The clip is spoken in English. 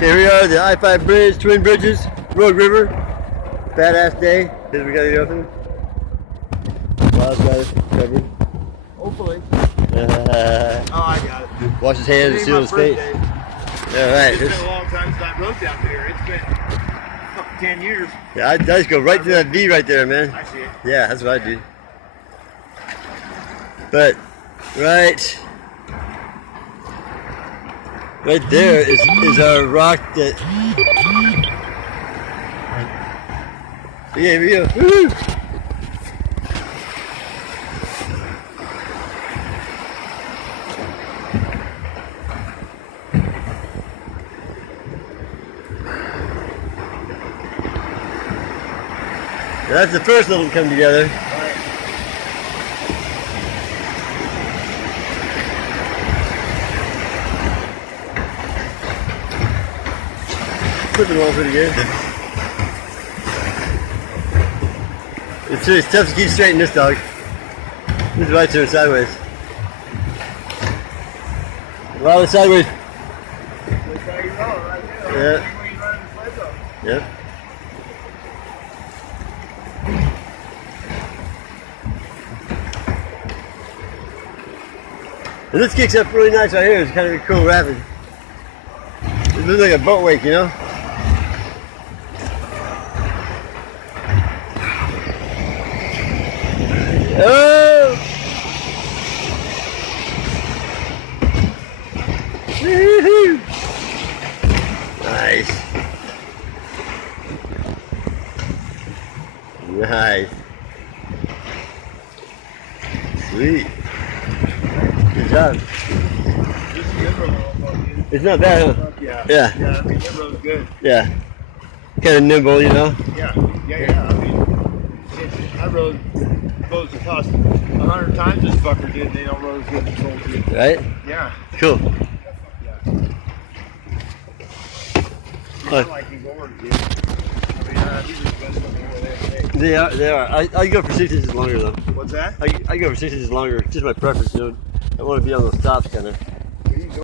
Here we are, the I-5 bridge, Twin Bridges, Road River. Badass day. Here we got it open. Wild got it covered. Hopefully. Oh, I got it. Wash his hands and seal his face. Alright. It's been a long time since I rode down here. It's been 10 years. Yeah, I just go right to that V right there, man. I see it. Yeah, that's what I do. But, right there is our rock that. Yeah, here we go. Woo! That's the first little come together. Flipping along pretty good. It's tough to keep straight in this dog. This is right turn sideways. A lot of sideways. Yeah. Yep. And this kicks up really nice right here. It's kind of a cool rapid. It looks like a boat wake, you know? Oh! Woohoo! Nice. Nice. Sweet. Good job. It's not bad, huh? Yeah. Yeah. Yeah, I mean, that road's good. Yeah. Kind of nimble, you know? Yeah. I mean, I rode boats that cost 100 times this fucker did, and they don't road as good as the boat did. Right? Yeah. Cool. Yeah. I like these orange, dude. I mean, these are the best looking over there. They are. I go for 6 inches longer, though. What's that? I go for 6 inches longer. Just my preference, dude. I want to be on those tops, kind of.